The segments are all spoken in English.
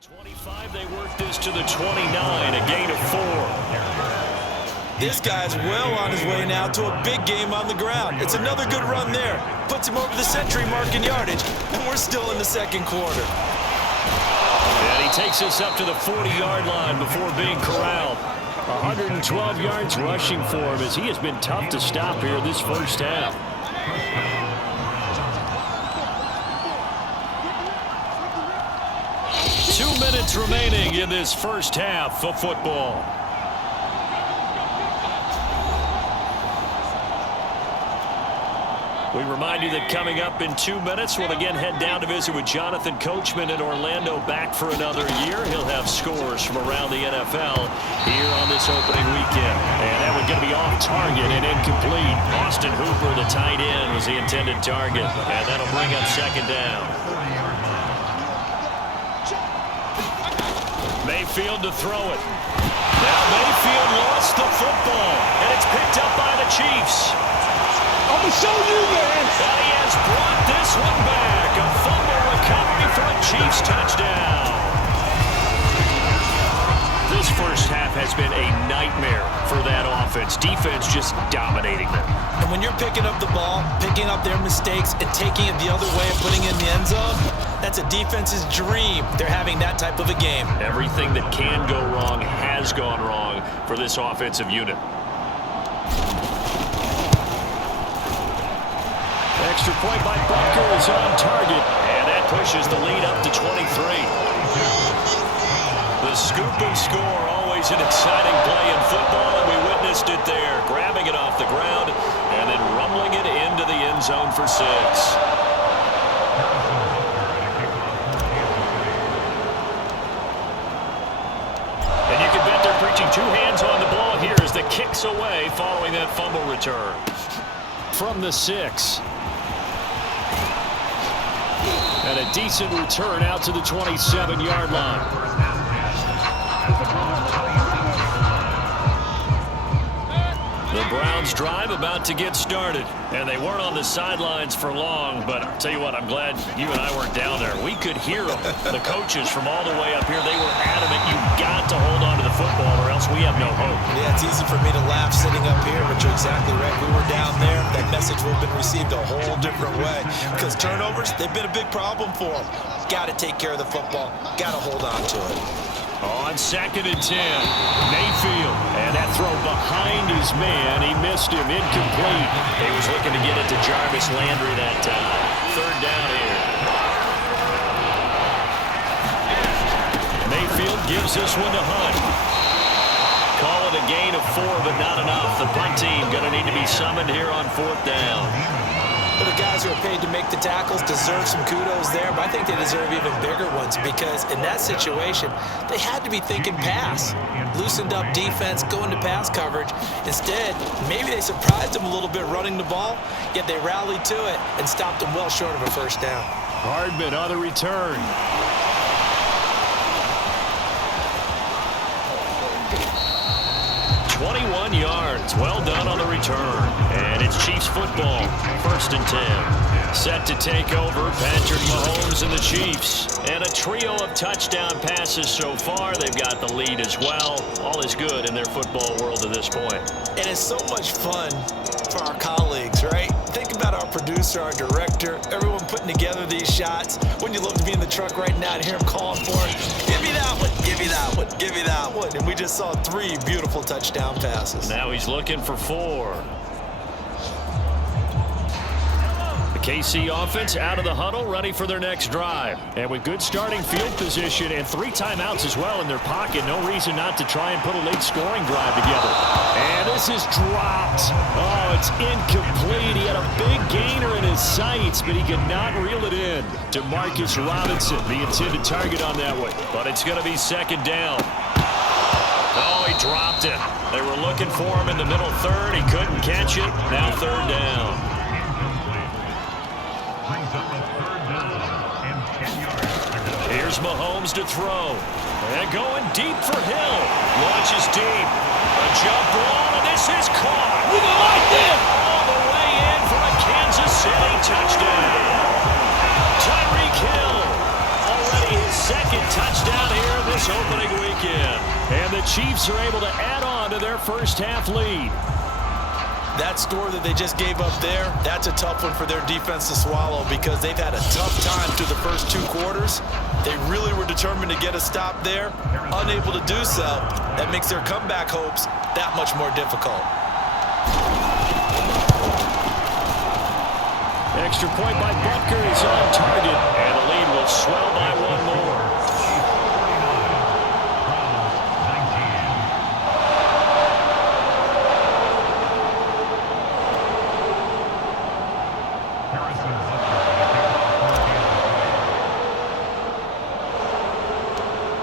25, they work this to the 29, a gain of 4. This guy's well on his way now to a big game on the ground. It's another good run there. Puts him over the century mark in yardage, and we're still in the second quarter. And he takes us up to the 40-yard line before being corralled. 112 yards rushing for him as he has been tough to stop here this first half. Minutes remaining in this first half of football. We remind you that coming up in 2 minutes, we'll again head down to visit with Jonathan Coachman in Orlando, back for another year. He'll have scores from around the NFL here on this opening weekend. And that one's going to be off target and incomplete. Austin Hooper, the tight end, was the intended target. And that'll bring up second down. Mayfield to throw it. Now Mayfield lost the football, and it's picked up by the Chiefs. I'm going to show you, man. And he has brought this one back. A fumble recovery for a Chiefs touchdown. This first half has been a nightmare for that offense. Defense just dominating them. And when you're picking up the ball, picking up their mistakes, and taking it the other way and putting it in the end zone, that's a defense's dream. They're having that type of a game. Everything that can go wrong has gone wrong for this offensive unit. Extra point by Butker is on target, and that pushes the lead up to 23. The scoop and score, always an exciting play in football, and we witnessed it there, grabbing it off the ground and then rumbling it into the end zone for 6. And you can bet they're preaching 2 hands on the ball here as the kick's away following that fumble return. From the 6. And a decent return out to the 27-yard line. The Browns drive about to get started, and they weren't on the sidelines for long, but I'll tell you what, I'm glad you and I weren't down there. We could hear them. The coaches from all the way up here, they were adamant, you've got to hold on to the football or else we have no hope. Yeah, it's easy for me to laugh sitting up here, but you're exactly right. We were down there. That message would have been received a whole different way because turnovers, they've been a big problem for them. Got to take care of the football. Got to hold on to it. On 2nd and 10, Mayfield, and that throw behind his man. He missed him, incomplete. He was looking to get it to Jarvis Landry that time. 3rd down here. Mayfield gives this one to Hunt. Call it a gain of 4, but not enough. The punt team going to need to be summoned here on 4th down. Well, the guys who are paid to make the tackles deserve some kudos there, but I think they deserve even bigger ones because in that situation, they had to be thinking pass. Loosened up defense, going to pass coverage. Instead, maybe they surprised them a little bit running the ball, yet they rallied to it and stopped them well short of a 1st down. Hardman on the return. Yards. Well done on the return. And it's Chiefs football. 1st and 10. Set to take over, Patrick Mahomes and the Chiefs. And a trio of touchdown passes so far. They've got the lead as well. All is good in their football world at this point. And it's so much fun for our colleagues, right? Think about our producer, our director, everyone putting together these shots. Wouldn't you love to be in the truck right now and hear him calling for it? Give me that one, give me that one, give me that one. And we just saw 3 beautiful touchdown passes. Now he's looking for 4. KC offense out of the huddle, ready for their next drive. And with good starting field position and 3 timeouts as well in their pocket, no reason not to try and put a late scoring drive together. And this is dropped. Oh, it's incomplete. He had a big gainer in his sights, but he could not reel it in. To Marcus Robinson, the intended target on that one. But it's going to be 2nd down. Oh, he dropped it. They were looking for him in the middle 3rd. He couldn't catch it. Now 3rd down. Here's Mahomes to throw. And going deep for Hill. Launches deep. A jump ball, and this is caught. We like it. All the way in for a Kansas City touchdown. Tyreek Hill. Already his 2nd touchdown this opening weekend. And the Chiefs are able to add on to their first half lead. That score that they just gave up there, that's a tough one for their defense to swallow because they've had a tough time through the first 2 quarters. They really were determined to get a stop there. Unable to do so, that makes their comeback hopes that much more difficult. Extra point by Butker is on target, and the lead will swell by 1 more.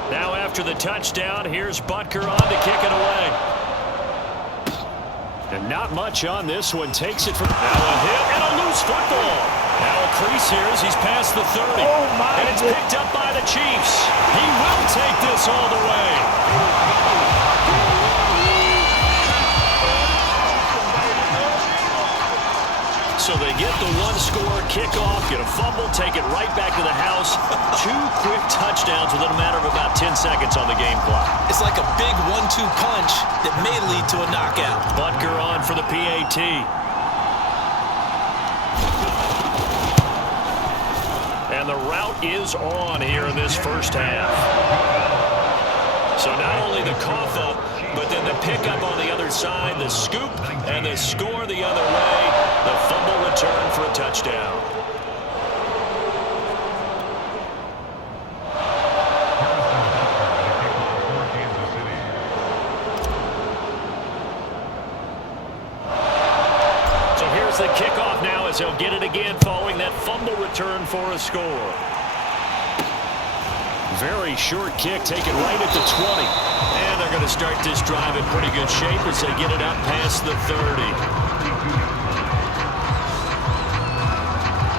Now after the touchdown, here's Butker on to kick it away. And not much on this one. Takes it from now a hit and a loose football. Now a crease here as he's past the 30. And it's picked up by the Chiefs. He will take this all the way. So they get the 1-score kickoff, get a fumble, take it right back to the house. 2 quick touchdowns within a matter of about 10 seconds on the game clock. It's like a big 1-2 punch that may lead to a knockout. Butker on for the PAT. And the route is on here in this first half. So not only the cough up, but then the pickup on the other side, the scoop, and the score the other way. The fumble return for a touchdown. So here's the kickoff now as he'll get it again following that fumble return for a score. Very short kick taken right at the 20. And they're going to start this drive in pretty good shape as they get it up past the 30.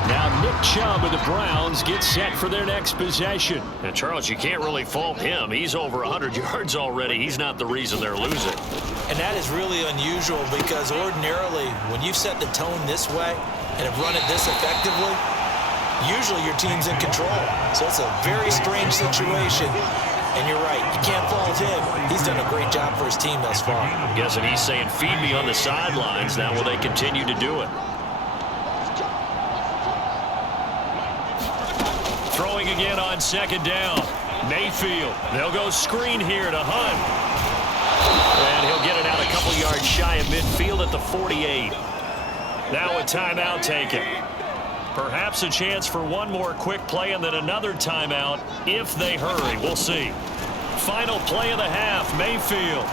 Now Nick Chubb of the Browns gets set for their next possession. And Charles, you can't really fault him. He's over 100 yards already. He's not the reason they're losing. And that is really unusual because ordinarily when you've set the tone this way and have run it this effectively, usually your team's in control. So it's a very strange situation. And you're right, you can't fault him. He's done a great job for his team thus far. I'm guessing he's saying, feed me on the sidelines. Now will they continue to do it? Throwing again on second down. Mayfield. They'll go screen here to Hunt. And he'll get it out a couple yards shy of midfield at the 48. Now a timeout taken. Perhaps a chance for one more quick play and then another timeout if they hurry. We'll see. Final play of the half, Mayfield.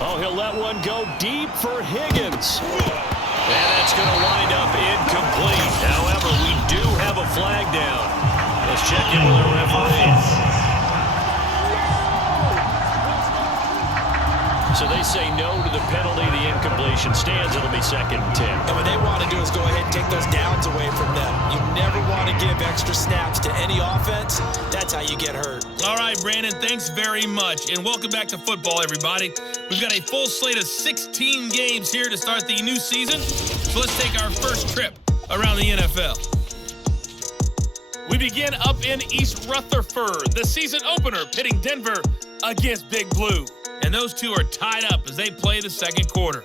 Oh, he'll let one go deep for Higgins. And that's going to wind up incomplete. However, we do have a flag down. Let's check in with our referee. So they say no to the penalty. The incompletion stands. It'll be 2nd and 10. And what they want to do is go ahead and take those downs away from them. You never want to give extra snaps to any offense. That's how you get hurt. All right, Brandon, thanks very much. And welcome back to football, everybody. We've got a full slate of 16 games here to start the new season. So let's take our first trip around the NFL. We begin up in East Rutherford, the season opener pitting Denver against Big Blue. And those two are tied up as they play the second quarter.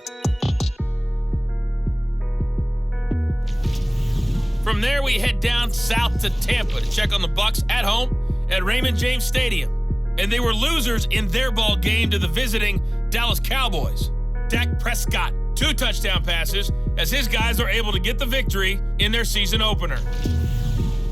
From there, we head down south to Tampa to check on the Bucs at home at Raymond James Stadium. And they were losers in their ball game to the visiting Dallas Cowboys. Dak Prescott, 2 touchdown passes as his guys are able to get the victory in their season opener.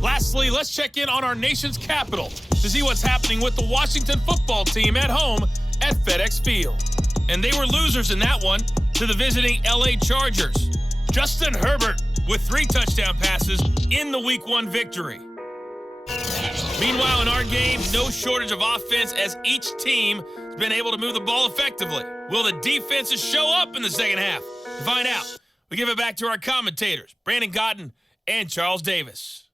Lastly, let's check in on our nation's capital to see what's happening with the Washington football team at home at FedEx Field. And they were losers in that one to the visiting LA Chargers. Justin Herbert with 3 touchdown passes in the Week 1 victory. Meanwhile, in our game, no shortage of offense as each team has been able to move the ball effectively. Will the defenses show up in the second half? To find out, we give it back to our commentators, Brandon Cotton and Charles Davis.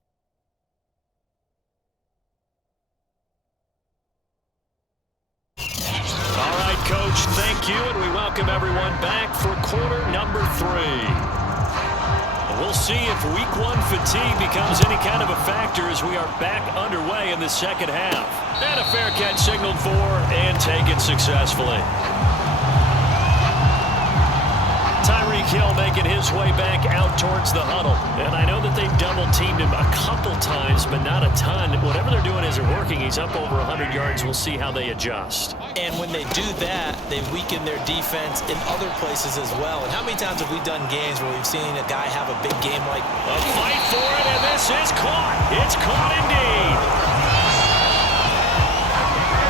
All right, Coach, thank you, and we welcome everyone back for quarter number 3. We'll see if week one fatigue becomes any kind of a factor as we are back underway in the second half. And a fair catch signaled for and taken successfully. Tyreek Hill making his way back out towards the huddle. And I know that they've double-teamed him a couple times, but not a ton. Whatever they're doing isn't working. He's up over 100 yards. We'll see how they adjust. And when they do that, they weaken their defense in other places as well. And how many times have we done games where we've seen a guy have a big game like... A fight for it, and this is caught. It's caught indeed.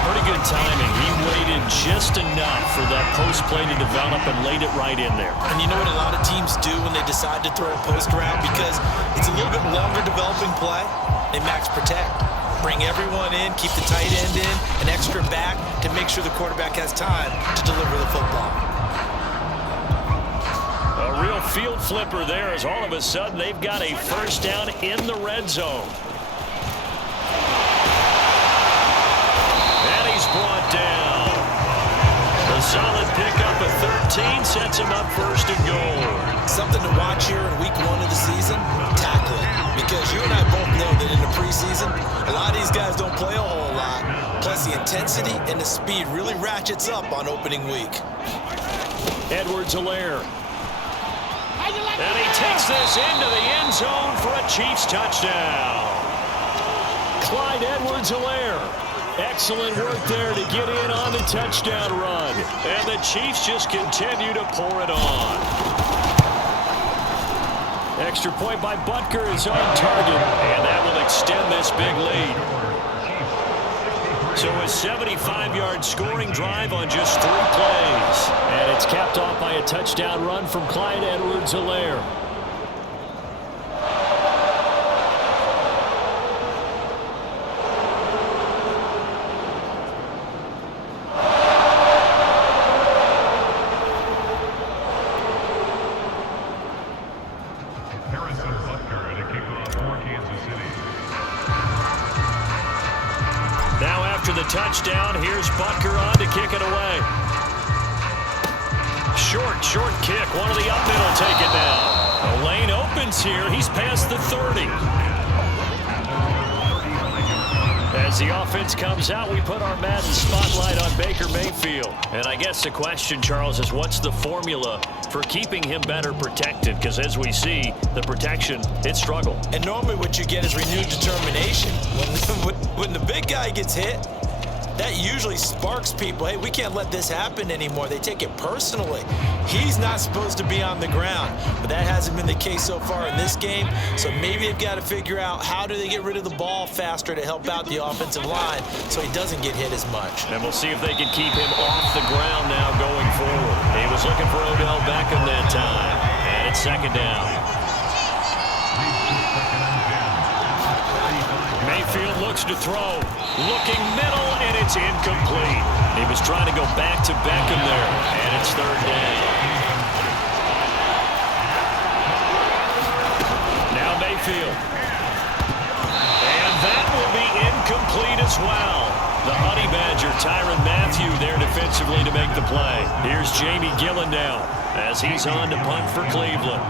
Pretty good timing. He waited just enough for that post play to develop and laid it right in there. And you know what a lot of teams do when they decide to throw a post route? Because it's a little bit longer developing play. They max protect. Bring everyone in, keep the tight end in, an extra back to make sure the quarterback has time to deliver the football. A real field flipper there as all of a sudden they've got a first down in the red zone. Brought down. A solid pickup of 13 sets him up first and goal. Something to watch here in week one of the season, tackling. Because you and I both know that in the preseason, a lot of these guys don't play a whole lot. Plus the intensity and the speed really ratchets up on opening week. Edwards-Helaire. And he takes this into the end zone for a Chiefs touchdown. Clyde Edwards-Helaire. Excellent work there to get in on the touchdown run. And the Chiefs just continue to pour it on. Extra point by Butker is on target, and that will extend this big lead. So a 75-yard scoring drive on just 3 plays. And it's capped off by a touchdown run from Clyde Edwards-Helaire. Touchdown. Here's Butker on to kick it away. Short kick. One of the up middle taken down. The lane opens here. He's past the 30. As the offense comes out, we put our Madden spotlight on Baker Mayfield. And I guess the question, Charles, is what's the formula for keeping him better protected? Because as we see, the protection, it struggled. And normally what you get is renewed determination. When the big guy gets hit, that usually sparks people. Hey, we can't let this happen anymore. They take it personally. He's not supposed to be on the ground, but that hasn't been the case so far in this game. So maybe they've got to figure out how do they get rid of the ball faster to help out the offensive line so he doesn't get hit as much. And we'll see if they can keep him off the ground now going forward. He was looking for Odell Beckham that time. And it's second down. Mayfield looks to throw. Looking middle, and it's incomplete. He was trying to go back to Beckham there, and it's third down. Now Mayfield. And that will be incomplete as well. The Honey Badger, Tyrann Mathieu, there defensively to make the play. Here's Jamie Gillen now as he's on to punt for Cleveland.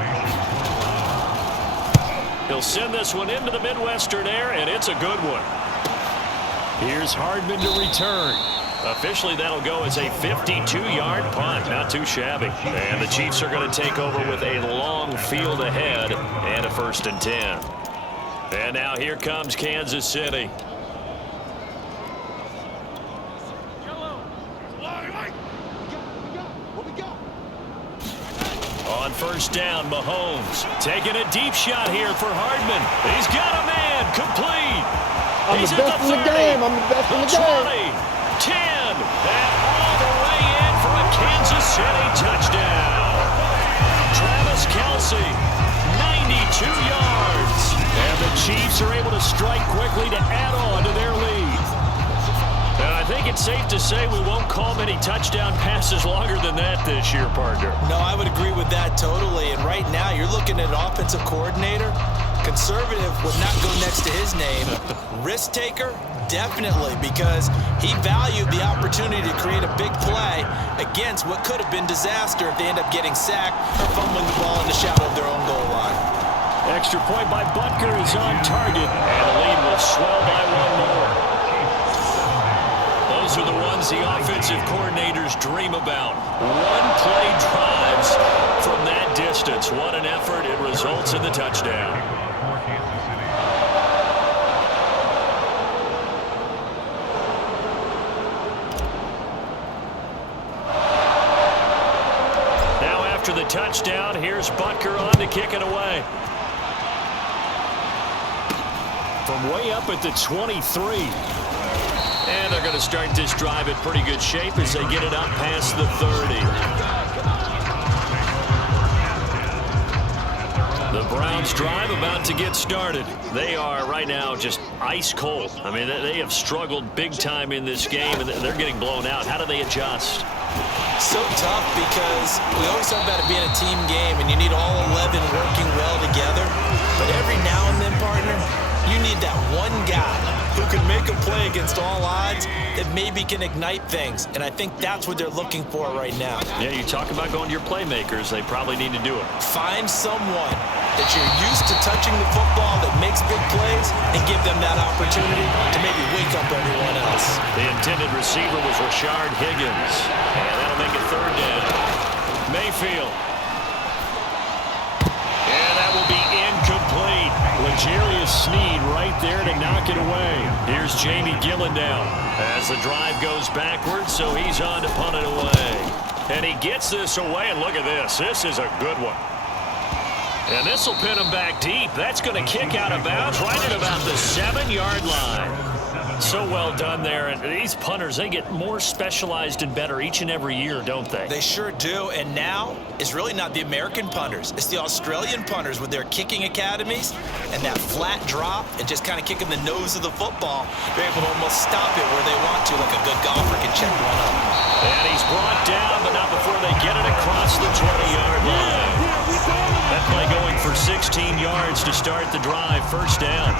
He'll send this one into the Midwestern air, and it's a good one. Here's Hardman to return. Officially, that'll go as a 52-yard punt. Not too shabby. And the Chiefs are going to take over with a long field ahead and a 1st and 10. And now here comes Kansas City. On first down, Mahomes taking a deep shot here for Hardman. He's got a man, complete. I'm the best in the game. I'm the best in the game. 10, and all the way in for a Kansas City touchdown. Travis Kelce, 92 yards. And the Chiefs are able to strike quickly to add on to their lead. And I think it's safe to say we won't call many touchdown passes longer than that this year, partner. No, I would agree with that totally. And right now, you're looking at an offensive coordinator. Conservative would not go next to his name. Risk taker, definitely, because he valued the opportunity to create a big play against what could have been disaster if they end up getting sacked or fumbling the ball in the shadow of their own goal line. Extra point by Butker is on target, and the lead will swell by one more. Those are the ones the offensive coordinators dream about. One-play drives from that distance. What an effort. It results in the touchdown. Now after the touchdown, here's Butker on to kick it away. From way up at the 23. And they're going to start this drive in pretty good shape as they get it up past the 30. The Browns drive about to get started. They are right now just ice cold. I mean, they have struggled big time in this game, and they're getting blown out. How do they adjust? So tough because we always talk about it being a team game, and you need all 11 working well together. But every now and then, partner, you need that one guy who can make a play against all odds that maybe can ignite things. And I think that's what they're looking for right now. Yeah, you talk about going to your playmakers. They probably need to do it. Find someone that you're used to touching the football that makes big plays and give them that opportunity to maybe wake up everyone else. The intended receiver was Rashard Higgins. And that'll make it third down. Mayfield. And that will be incomplete. L'Jarius Sneed right there to knock it away. Here's Jamie Gillendown as the drive goes backwards, so he's on to punt it away. And he gets this away, and look at this. This is a good one. And this will pin him back deep. That's going to kick out of bounds right at about the 7-yard line. So well done there. And these punters, they get more specialized and better each and every year, don't they? They sure do. And now it's really not the American punters. It's the Australian punters with their kicking academies and that flat drop and just kind of kicking the nose of the football. They're able to almost stop it where they want to, like a good golfer can check one up. And he's brought down, but not before they get it across the 20-yard line. That play going for 16 yards to start the drive. First down.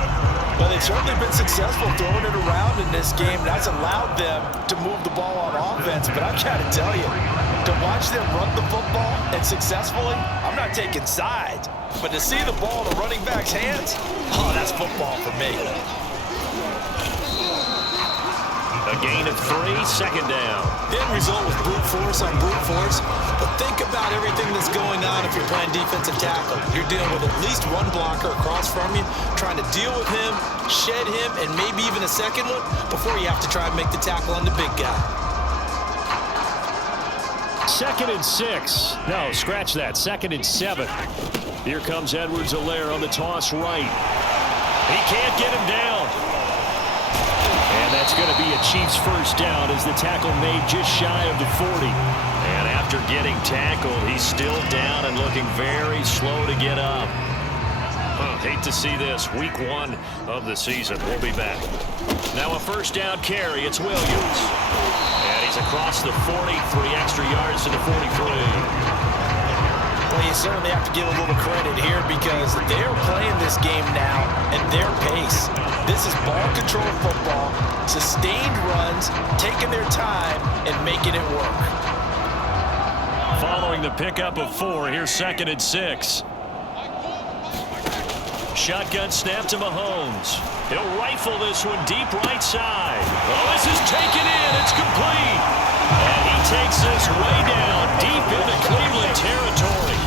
Well, they've certainly been successful throwing it around in this game. That's allowed them to move the ball on offense. But I've got to tell you, to watch them run the football and successfully, I'm not taking sides. But to see the ball in the running back's hands, oh, that's football for me. A gain of 3, second down. The end result was brute force on brute force. But think about everything that's going on if you're playing defensive tackle. You're dealing with at least one blocker across from you, trying to deal with him, shed him, and maybe even a second one before you have to try and make the tackle on the big guy. 2nd and 6. No, scratch that. 2nd and 7. Here comes Edwards-Helaire on the toss right. He can't get him down. And that's going to be a Chiefs first down as the tackle made just shy of the 40. And after getting tackled, he's still down and looking very slow to get up. Hate to see this. Week 1 of the season. We'll be back. Now a first down carry. It's Williams. And he's across the 40, 3 extra yards to the 43. Well, you certainly have to give a little credit here because they're playing this game now at their pace. This is ball control football, sustained runs, taking their time, and making it work. Following the pickup of 4, here's 2nd and 6. Shotgun snap to Mahomes. He'll rifle this one deep right side. Oh, this is taken in. It's complete. And he takes this way down deep into Cleveland territory.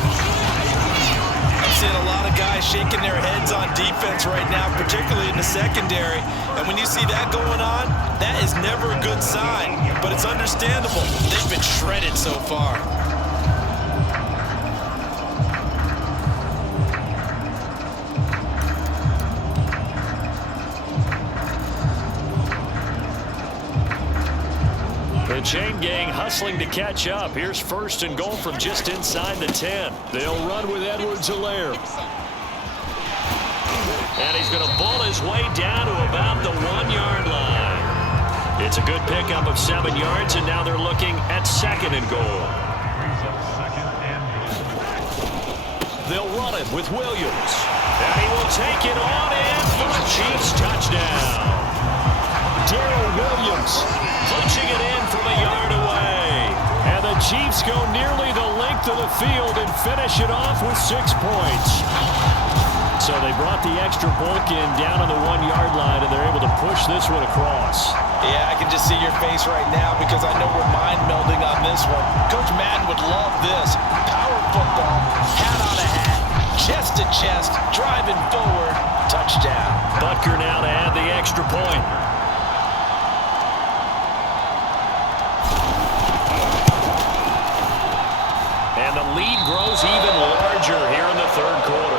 I'm seeing a lot of guys shaking their heads on defense right now, particularly in the secondary. And when you see that going on, that is never a good sign. But it's understandable. They've been shredded so far. The chain gang hustling to catch up. Here's 1st and goal from just inside the 10. They'll run with Edwards-Helaire. And he's going to ball his way down to about the 1-yard line. It's a good pickup of 7 yards, and now they're looking at 2nd and goal. They'll run it with Williams. And he will take it on in for the Chiefs touchdown. Darrell Williams punching it in from a yard away. And the Chiefs go nearly the length of the field and finish it off with 6 points. So they brought the extra bulk in down on the 1-yard line, and they're able to push this one across. Yeah, I can just see your face right now because I know we're mind melding on this one. Coach Madden would love this. Power football, hat on a hat, chest to chest, driving forward, touchdown. Butker now to add the extra point. And the lead grows even larger here in the third quarter.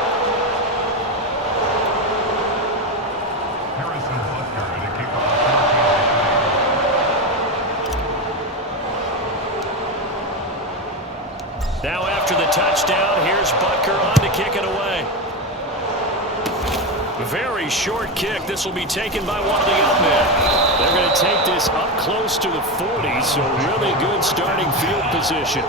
Now after the touchdown, here's Butker on to kick it away. Very short kick. This will be taken by one of the young men. They're going to take this up close to the 40, so really good starting field position.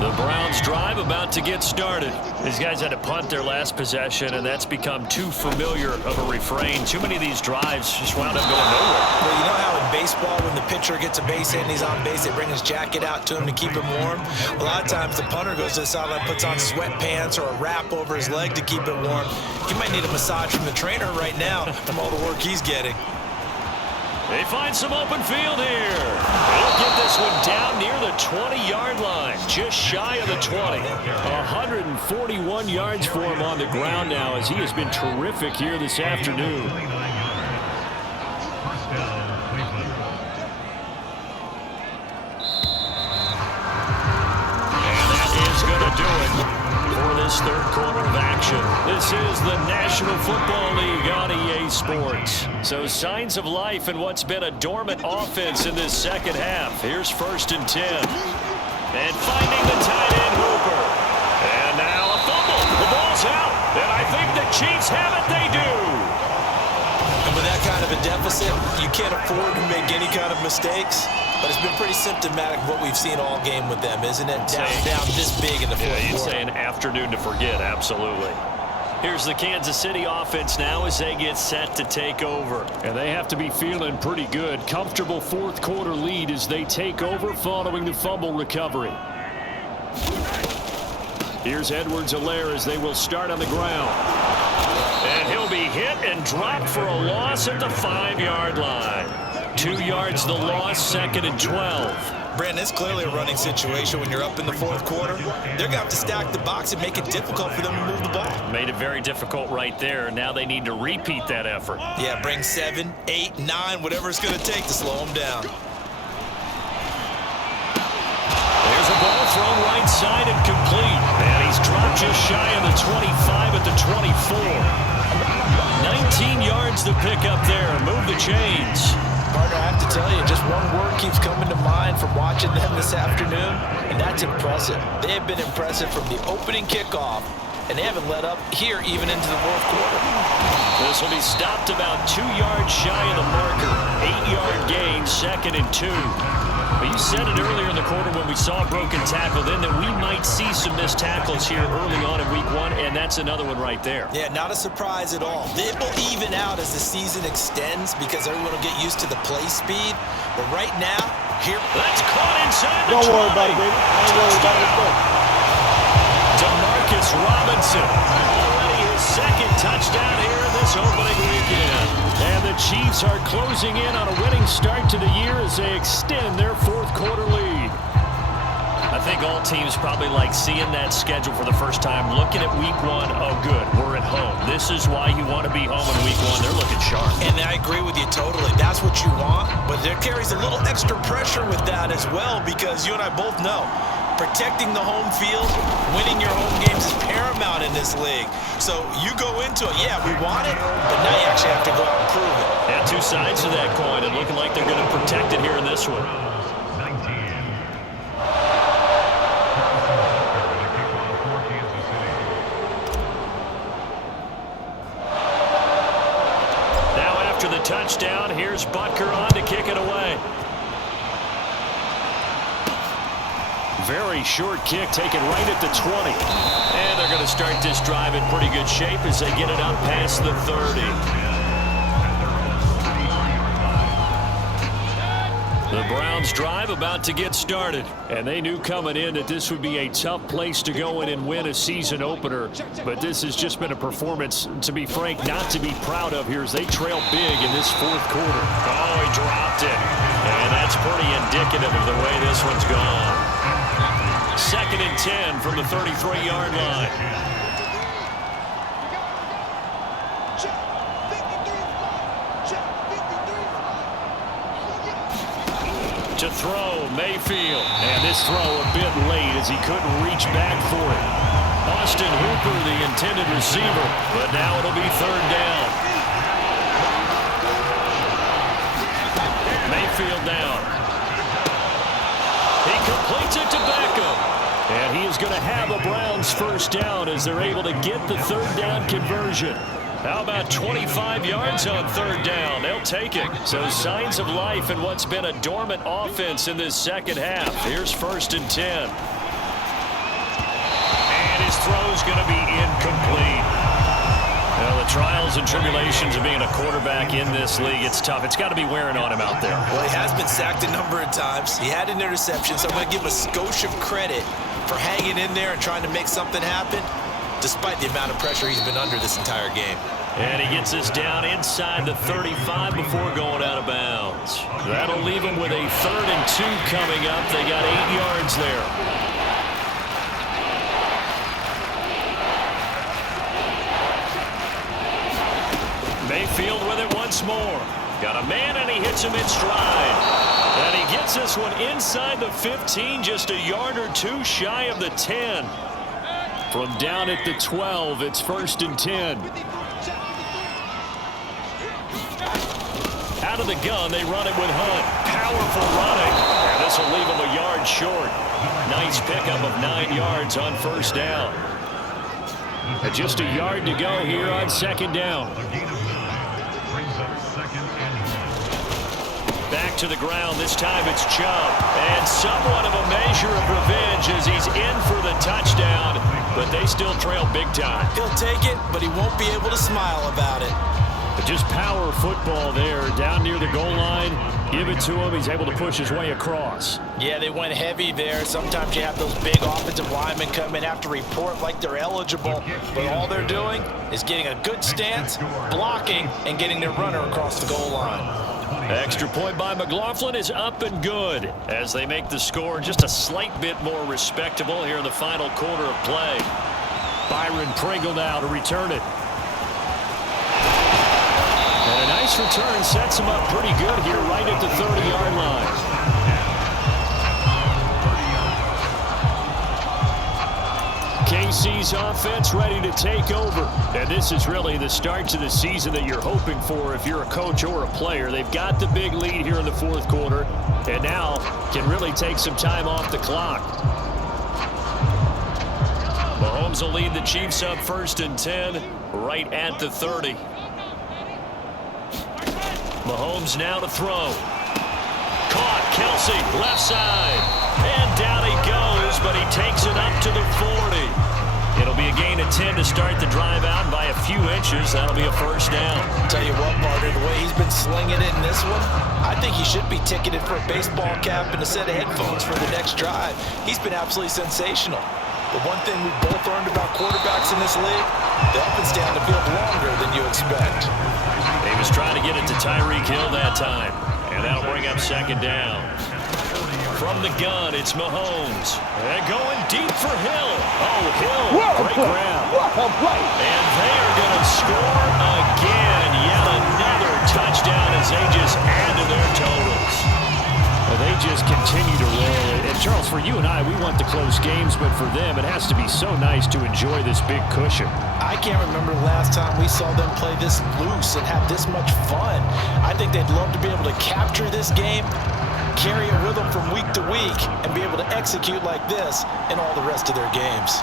The Browns drive about to get started. These guys had to punt their last possession, and that's become too familiar of a refrain. Too many of these drives just wound up going nowhere. Well, you know how in baseball, when the pitcher gets a base hit and he's on base, they bring his jacket out to him to keep him warm? A lot of times the punter goes to the sideline, puts on sweatpants or a wrap over his leg to keep it warm. He might need a massage from the trainer right now from all the work he's getting. They find some open field here. They'll get this one down near the 20-yard line, just shy of the 20. 141 yards for him on the ground now, as he has been terrific here this afternoon. And that is going to do it for this third quarter of action. This is the National Football League on EA Sports. So signs of life in what's been a dormant offense in this second half. Here's 1st and 10. And finding the tight end Hooper. And now a fumble. The ball's out. And I think the Chiefs have it. They do. And with that kind of a deficit, you can't afford to make any kind of mistakes. But it's been pretty symptomatic of what we've seen all game with them, isn't it? Down this big in the fourth quarter. You'd say an afternoon to forget, absolutely. Here's the Kansas City offense now as they get set to take over. And they have to be feeling pretty good. Comfortable fourth quarter lead as they take over following the fumble recovery. Here's Edwards-Helaire as they will start on the ground. And he'll be hit and dropped for a loss at the 5-yard line. 2 yards the loss, 2nd and 12. Brandon, it's clearly a running situation when you're up in the fourth quarter. They're going to have to stack the box and make it difficult for them to move the ball. Made it very difficult right there. Now they need to repeat that effort. Yeah, bring 7, 8, 9, whatever it's going to take to slow them down. There's a ball thrown right side and complete. And he's dropped just shy of the 25 at the 24. 19 yards to pick up there. Move the chains. Partner, I have to tell you, just one word keeps coming to mind from watching them this afternoon, and that's impressive. They have been impressive from the opening kickoff, and they haven't let up here even into the fourth quarter. This will be stopped about 2 yards shy of the marker. 8-yard gain, 2nd and 2. But you said it earlier in the quarter when we saw a broken tackle then that we might see some missed tackles here early on in week 1, and that's another one right there. Yeah, not a surprise at all. It will even out as the season extends because everyone will get used to the play speed. But right now, here... That's caught inside the 20. Don't worry about it, baby. Don't worry about it. Demarcus Robinson. Already his 2nd touchdown here in this opening weekend. And the Chiefs are closing in on a winning start to the year as they extend their fourth quarter lead. I think all teams probably like seeing that schedule for the first time, looking at week 1. Oh, good, we're at home. This is why you want to be home in week 1. They're looking sharp. And I agree with you totally. That's what you want, but there carries a little extra pressure with that as well because you and I both know protecting the home field, winning your home games is paramount in this league. So you go into it, yeah, we want it, but now you actually have to go out and prove it. And 2 sides to that coin, and looking like they're going to protect it here in this one. Now after the touchdown, here's Butker on to kick it away. Very short kick taken right at the 20. And they're going to start this drive in pretty good shape as they get it up past the 30. The Browns drive about to get started, and they knew coming in that this would be a tough place to go in and win a season opener, but this has just been a performance, to be frank, not to be proud of here as they trail big in this fourth quarter. Oh, he dropped it, and that's pretty indicative of the way this one's gone. 2nd and 10 from the 33-yard line. To throw, Mayfield. And this throw a bit late as he couldn't reach back for it. Austin Hooper, the intended receiver, but now it'll be 3rd down. Mayfield down. He completes it to Beckham. And he is going to have a Browns 1st down as they're able to get the 3rd down conversion. How about 25 yards on 3rd down? They'll take it. So signs of life in what's been a dormant offense in this second half. Here's 1st and 10. And his throw's going to be incomplete. Well, the trials and tribulations of being a quarterback in this league, it's tough. It's got to be wearing on him out there. Well, he has been sacked a number of times. He had an interception, so I'm going to give him a skosh of credit for hanging in there and trying to make something happen, despite the amount of pressure he's been under this entire game. And he gets us down inside the 35 before going out of bounds. That'll leave him with a 3rd and 2 coming up. They got 8 yards there. Mayfield with it once more. Got a man and he hits him in stride. And he gets this one inside the 15, just a yard or 2 shy of the 10. From down at the 12, it's 1st and 10. Out of the gun, they run it with Hunt. Powerful running. And this will leave him a yard short. Nice pickup of 9 yards on 1st down. And just a yard to go here on 2nd down. Back to the ground. This time it's Chubb. And somewhat of a measure of revenge as he's in for the touchdown. But they still trail big time. He'll take it, but he won't be able to smile about it. But just power football there. Down near the goal line. Give it to him. He's able to push his way across. Yeah, they went heavy there. Sometimes you have those big offensive linemen come in, have to report like they're eligible. But all they're doing is getting a good stance, blocking, and getting their runner across the goal line. Extra point by McLaughlin is up and good as they make the score just a slight bit more respectable here in the final quarter of play. Byron Pringle now to return it. And a nice return sets him up pretty good here right at the 30-yard line. KC's offense ready to take over. And this is really the start to the season that you're hoping for if you're a coach or a player. They've got the big lead here in the 4th quarter and now can really take some time off the clock. Mahomes will lead the Chiefs up 1st and 10 right at the 30. Mahomes now to throw. Caught, Kelsey, left side. And down he goes, but he takes it up to the 40. It'll be a gain of 10 to start the drive out by a few inches. That'll be a 1st down. Tell you what, partner, the way he's been slinging it in this one, I think he should be ticketed for a baseball cap and a set of headphones for the next drive. He's been absolutely sensational. The one thing we've both learned about quarterbacks in this league, the up and down the field longer than you expect. He was trying to get it to Tyreek Hill that time. And that'll bring up 2nd down. From the gun, it's Mahomes. And going deep for Hill. Oh, Hill. Great grab. And they are going to score again. Yet another touchdown as they just add to their totals. Well, they just continue to roll. And Charles, for you and I, we want the close games, but for them, it has to be so nice to enjoy this big cushion. I can't remember the last time we saw them play this loose and have this much fun. I think they'd love to be able to capture this game, carry it with them from week to week, and be able to execute like this in all the rest of their games.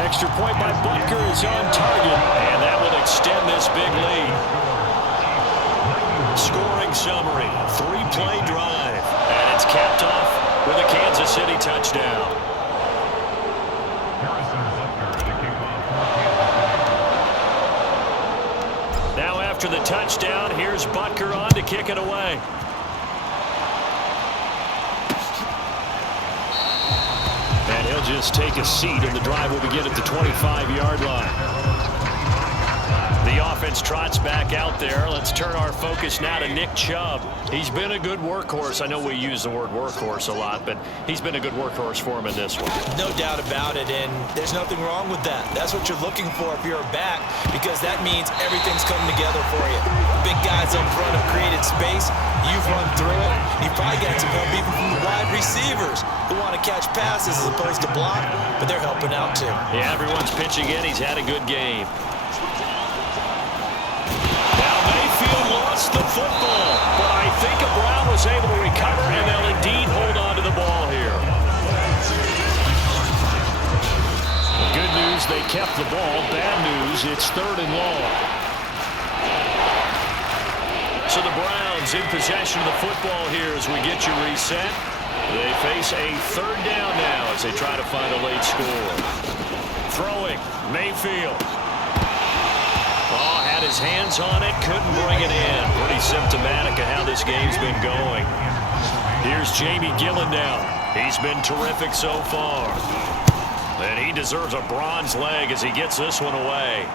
Extra point by Butker is on target, and that will extend this big lead. Scoring summary, 3-play drive, and it's capped off with a Kansas City touchdown. after the touchdown, here's Butker on to kick it away. And he'll just take a seat, and the drive will begin at the 25-yard line. The offense trots back out there. Let's turn our focus now to Nick Chubb. He's been a good workhorse. I know we use the word workhorse a lot, but he's been a good workhorse for him in this one. No doubt about it, and there's nothing wrong with that. That's what you're looking for if you're a back, because that means everything's coming together for you. Big guys up front have created space. You've run through it. You've probably got some help even from the wide receivers who want to catch passes as opposed to block, but they're helping out too. Yeah, everyone's pitching in. He's had a good game. Lost the football, but I think Brown was able to recover, and they'll indeed hold on to the ball here. Good news, they kept the ball. Bad news, it's 3rd and long. So the Browns in possession of the football here as we get you reset. They face a 3rd down now as they try to find a late score. Throwing, Mayfield. Oh, had his hands on it, couldn't bring it in. Pretty symptomatic of how this game's been going. Here's Jamie Gillendow. He's been terrific so far. And he deserves a bronze leg as he gets this one away.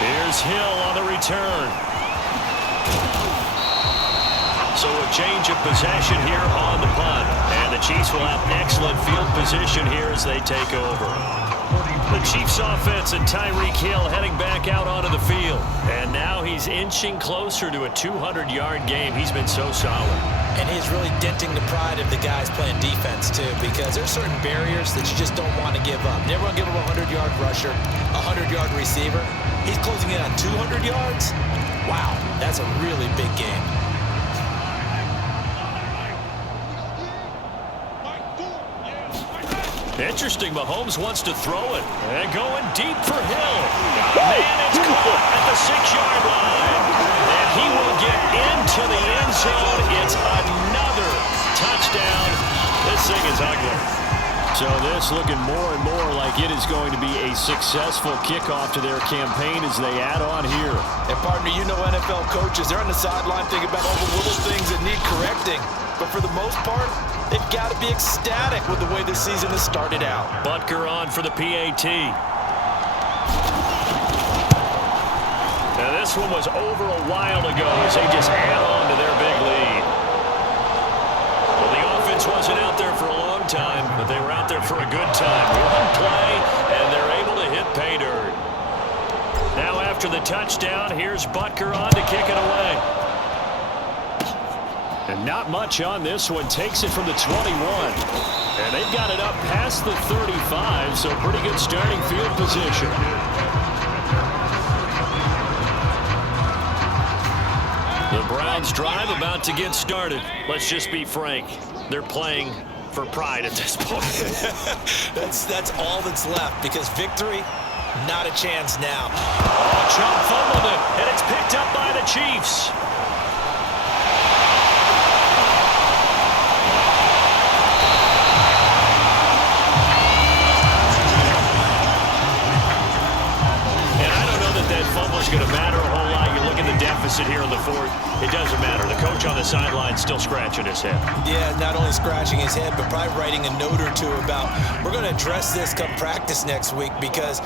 Here's Hill on the return. So a change of possession here on the punt. And the Chiefs will have excellent field position here as they take over. The Chiefs offense and Tyreek Hill heading back out onto the field. And now he's inching closer to a 200-yard game. He's been so solid. And he's really denting the pride of the guys playing defense, too, because there's certain barriers that you just don't want to give up. Never want to give up a 100-yard rusher, a 100-yard receiver. He's closing in on 200 yards. Wow, that's a really big game. Interesting, Mahomes wants to throw it. And going deep for Hill. Man, it's caught at the 6-yard line. And he will get into the end zone. It's another touchdown. This thing is ugly. So this looking more and more like it is going to be a successful kickoff to their campaign as they add on here. And partner, you know NFL coaches, they're on the sideline thinking about all the little things that need correcting. But for the most part, they've got to be ecstatic with the way this season has started out. Butker on for the PAT. Now this one was over a while ago as they just add on to their big lead. Well, the offense wasn't out there for a long time, but they were out there for a good time. One play, and they're able to hit pay dirt. Now after the touchdown, here's Butker on to kick it away. And not much on this one. Takes it from the 21. And they've got it up past the 35, so pretty good starting field position. The Browns drive about to get started. Let's just be frank. They're playing for pride at this point. That's all that's left, because victory, not a chance now. Oh, Chubb fumbled it, and it's picked up by the Chiefs. Fumble's going to matter a whole lot. You look at the deficit here in the 4th. It doesn't matter. The coach on the sideline still scratching his head. Yeah, not only scratching his head, but probably writing a note or two about, we're going to address this come practice next week, because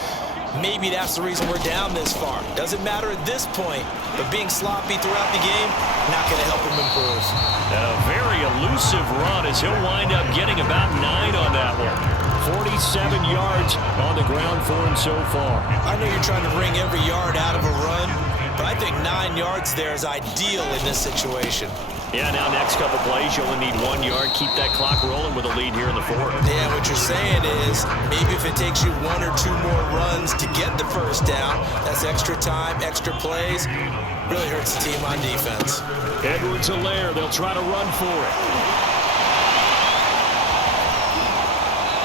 maybe that's the reason we're down this far. Doesn't matter at this point, but being sloppy throughout the game, not going to help him improve. And a very elusive run as he'll wind up getting about 9 on that one. 47 yards on the ground for him so far. I know you're trying to wring every yard out of a run, but I think 9 yards there is ideal in this situation. Yeah, now next couple plays, you only need 1 yard. Keep that clock rolling with a lead here in the 4th. Yeah, what you're saying is maybe if it takes you 1 or 2 more runs to get the first down, that's extra time, extra plays, really hurts the team on defense. Edwards-Helaire, they'll try to run for it.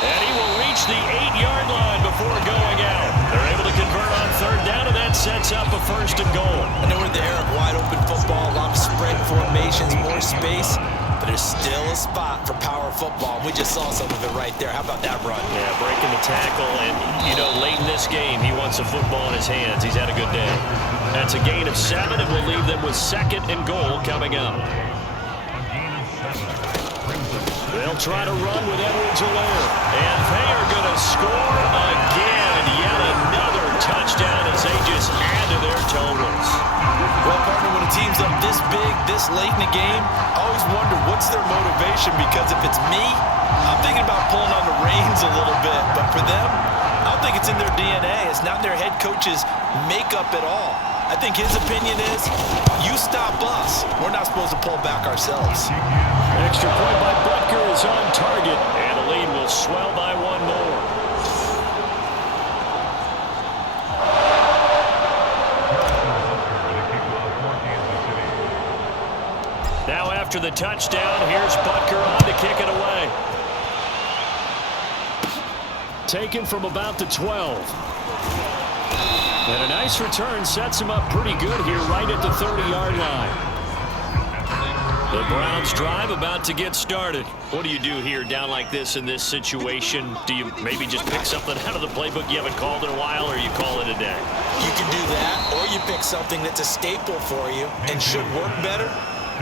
And he will reach the 8-yard line before going out. They're able to convert on 3rd down, and that's sets up a 1st and goal. I know we're in the era of wide-open football, a lot of spread formations, more space, but there's still a spot for power football. We just saw some of it right there. How about that run? Yeah, breaking the tackle, and, you know, late in this game, he wants a football in his hands. He's had a good day. That's a gain of 7, and we'll leave them with 2nd and goal coming up. They'll try to run with Edwards-Helaire, and they are going to score again. Yet another touchdown as they just add to their totals. Well, partner, when a team's up this big, this late in the game, I always wonder what's their motivation, because if it's me, I'm thinking about pulling on the reins a little bit. But for them, I don't think it's in their DNA. It's not in their head coach's makeup at all. I think his opinion is, you stop us. We're not supposed to pull back ourselves. Extra point by Butker is on target, and the lead will swell by 1 more. Now after the touchdown, here's Butker on to kick it away. Taken from about the 12. And a nice return sets him up pretty good here right at the 30-yard line. The Browns drive about to get started. What do you do here down like this in this situation? Do you maybe just pick something out of the playbook you haven't called in a while, or you call it a day? You can do that, or you pick something that's a staple for you and should work better,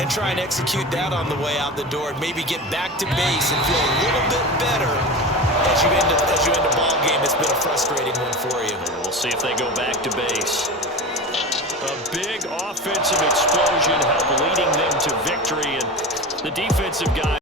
and try and execute that on the way out the door, and maybe get back to base and feel a little bit better as you end a ball game that's been a frustrating one for you. We'll see if they go back to base. A big offensive explosion helped leading them to victory, and the defensive guy